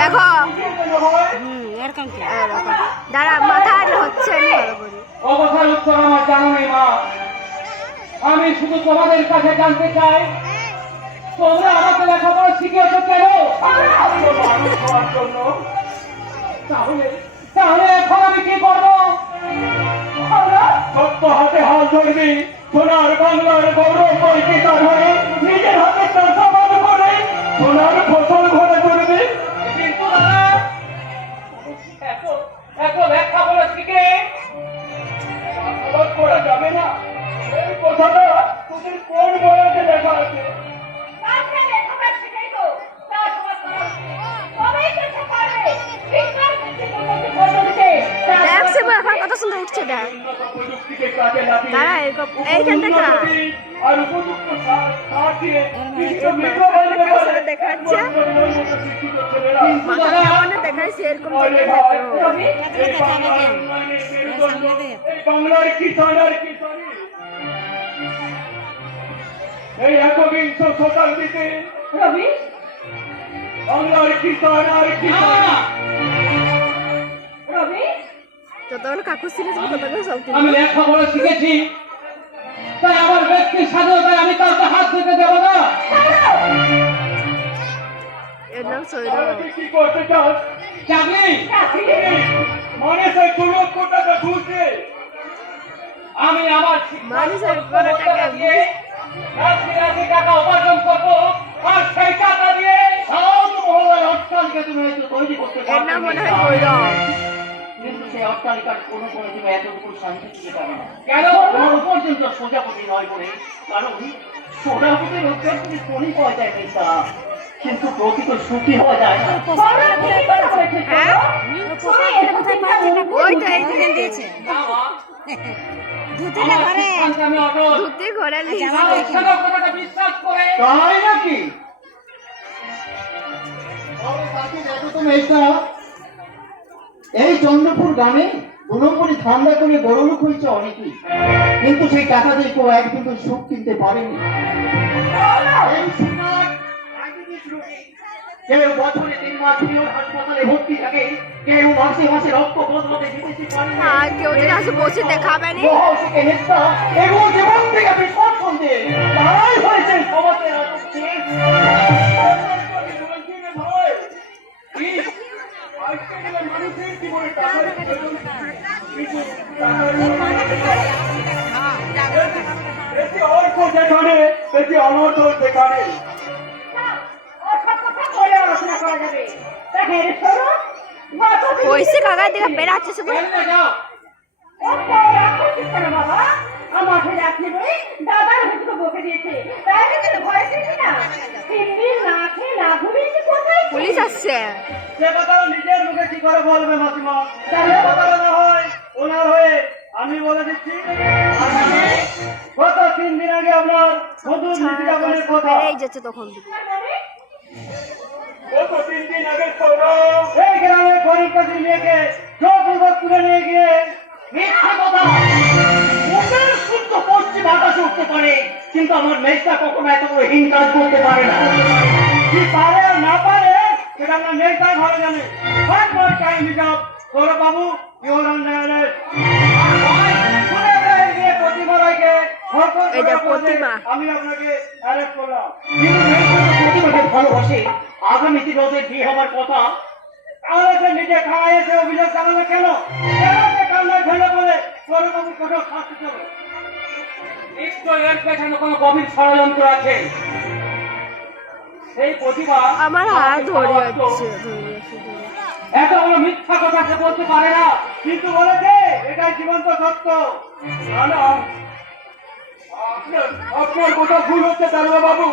দেখো এরকম দাঁড়া মাথা হচ্ছে অবস্থার উত্তর আমার জানো নেই মা। আমি শুধু তোমাদের কাছে জানতে চাই, তোমরা আমাকে লেখাপড়া শিখিয়েছো কেন? মানুষ হওয়ার জন্য। তাহলে তাহলে এখন আমি কি করবো? সত্য হাতে হাল ধরবি, সোনার বাংলার গৌরব বৈকিতা ধরে নিজের হাতে চাষাবাদ করে সোনার ফসল ঘরে তুলবি। কিন্তু দাদা এত লেখাপড়া শিখে করা যাবে না। এই কথাটা তোদের কোন বয়সে লেখা আছে? কত সুন্দর উঠছে এইখানটা দেখাচ্ছে দেখাচ্ছে এরকম বাংলার কিষান আর কিষানি এই একবিংশ শতাব্দীতে বাংলার কিষান আর কিষানি। যতগুলো কাকুর সিরিজ ততগুলো সব আমি লেখাপড়া শিখেছি, তাই আমার ব্যক্তির স্বাধীনতায় আমি কাউকে হাত দিতে দেবো না। এর নাম সৈরভ। কি করতে চাস? চাকরি মানে সেই 2 লক্ষ টাকা ঘুরছে। আমি আমার মানুষের করে টাকা দিয়ে 80 টাকা উপার্জন করবো, আর সেই টাকা দিয়ে মহল্লায় অট্টালিকা তুমি তৈরি করতে পারবে। এর নাম মনে হয় সৈরভ। কিন্তু সেই অট্টালিকার কোনো তুমি এতটুকু শান্তি দিতে পারবে না। কেন? তোমার পর্যন্ত সোজাপতি নয় বলে। কারণ সোজাপতির হচ্ছে তুমি শনি পাওয়া যায় না, কিন্তু প্রকৃত সুখী হওয়া যায় না। তাই নাকি? এই চন্দ্রপুর গ্রামে 2 নম্বরে ঠান্ডা করে বড় লোক হয়েছে অনেকেই, কিন্তু সেই টাকা দিয়ে কেউ এক কিন্তু সুখ কিনতে পারেনি। কেউ বছরে 3 মাস হাসপাতালে ভর্তি থাকে, কেউ মাসে মাসে রক্ত বদলাতে বিদেশি পারে, কেউ যদি আসে বসে দেখাবে না। এবং জীবন থেকে বিসর্জন দিয়ে তারাই হয়েছে সমাজের মানুষের জীবনে বেশি অর্থ যেখানে, বেশি অনর্থ যেখানে। পয়সা কাকা দিকে বেড়াচ্ছে শুধু। পুলিশ আসছে। সে কথা নিজের মুখে কি করে বলবে মাসিমা? কথাটা না হয় ওনার হয়ে আমি বলে দিচ্ছি। গত 3 দিন আগে আপনার মধুর নীতিযাপনের কথা এই যাচ্ছে তখন গত 3 দিন আগে এই গ্রামের গরিব কাছে মেয়েকে জোরপূর্বক তুলে নিয়ে গিয়ে মিথ্যে কথা মুখের শুদ্ধ পশ্চিম আকাশে উঠতে পারে, কিন্তু আমার মেয়েটা কখনো এত বড় হীন কাজ করতে পারে না। কি পারে আর না পারে সেটা আমার মেয়েটাই ভালো জানে। বাবু আমি আপনাকে অ্যারেস্ট করলাম, কিন্তু প্রতিমাকে ভালোবাসে, আগামীতে রোদের বিয়ে হবার কথা, তাহলে সে নিজে খাওয়াই এসে অভিযোগ জানাবে কেন? কান্নায় ফেলে বলে বাবু কোথাও শাস্তি দেবে? নিশ্চয় এর পেছনে কোনো গভীর ষড়যন্ত্র আছে। সেই প্রতিভা আমার হাত ধরে যাচ্ছে, এত বড় মিথ্যা কথা সে বলতে পারে না, কিন্তু বলেছে এটাই জীবন্ত সত্য। আপনার কথা ভুল হচ্ছে দারোগা বাবু।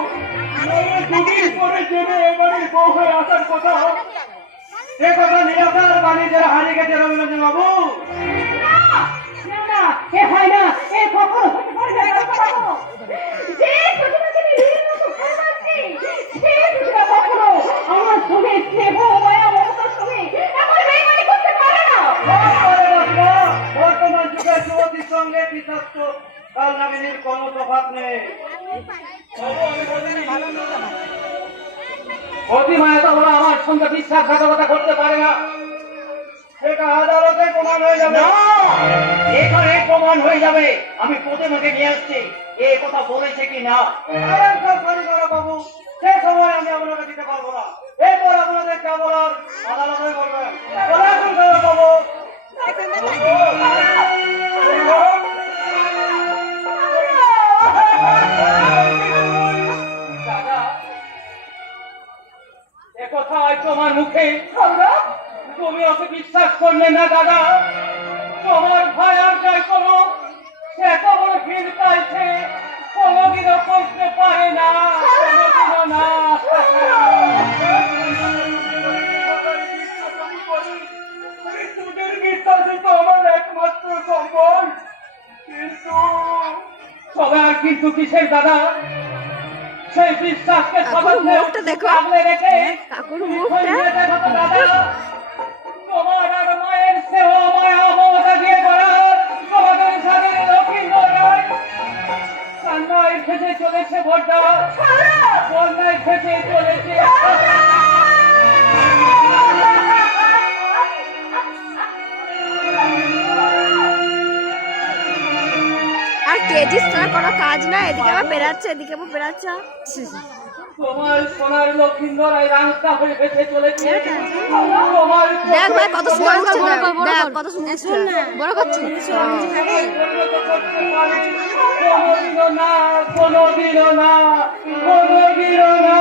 দুদিন পরে জেনে এবারে বউ হয়ে আসার কথা, সে কথা নিরাশার বাণী যারা হারিয়ে গেছে রবীন্দ্র বাবু। বর্তমান যুগের যুবতীর সঙ্গে বিশ্বস্ত কাল নামিনীর কোনো তফাৎ নেই। অতিমায়া তো ওরা আমার সঙ্গে বিশ্বাসঘাতকতা করতে পারে না। সেটা আদালতে প্রমাণ হয়ে যাবে। না, এখানে প্রমাণ হয়ে যাবে। আমি প্রতিমাকে নিয়ে আসছি, এ কথা বলেছে কি না। বাবু, সে সময় আমি আপনাকে দিতে পারবো না। এরপর আপনাদের যা বলার আদালতে বলবেন। বাবু দাদা, একথা আজ তোমার মুখে তুমি ওকে বিশ্বাস করলে না দাদা। তোমার ভাই আর যাই করো, সে এত বড় ভিড় পাইছে কোনোদিনও করতে পারে না, কোনোদিনও না। তোদের বিশ্বাসই তো আমার একমাত্র সম্বল। কিন্তু তবে আর কিন্তু কিসের দাদা? সেই বিশ্বাসকে কাকুর মুখটা দেখো। আগলে রেখে কাকুর মুখটা। দাদা, তোমার আর মায়ের সেবা মায়া মমতা দিয়ে করা তোমাদের সাথে লক্ষ্মী নয়। কান্নায় খেতে চলেছে ভোটটা, বন্যায় খেতে চলেছে। আর কেজিস ছাড়া কোনো কাজ না, এদিকে আবার বেড়াচ্ছে, এদিকে আবার বেড়াচ্ছে। তোমার সোনার লক্ষ্মীন্দর রাংটা হয়ে ভেসে চলেছে। তোমার দেখ ভাই কত সুন্দর উঠছে, দেখ কত সুন্দর উঠছে। বড় করছি। কোনোদিনও না, কোনোদিনও না, কোনোদিনও না।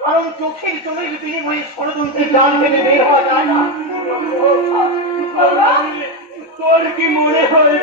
কারণ চোখের চোখের বিনিময়ে ষড়যন্ত্রের জাল ফেলে বের হওয়া যায় না। তোর কি মনে হয়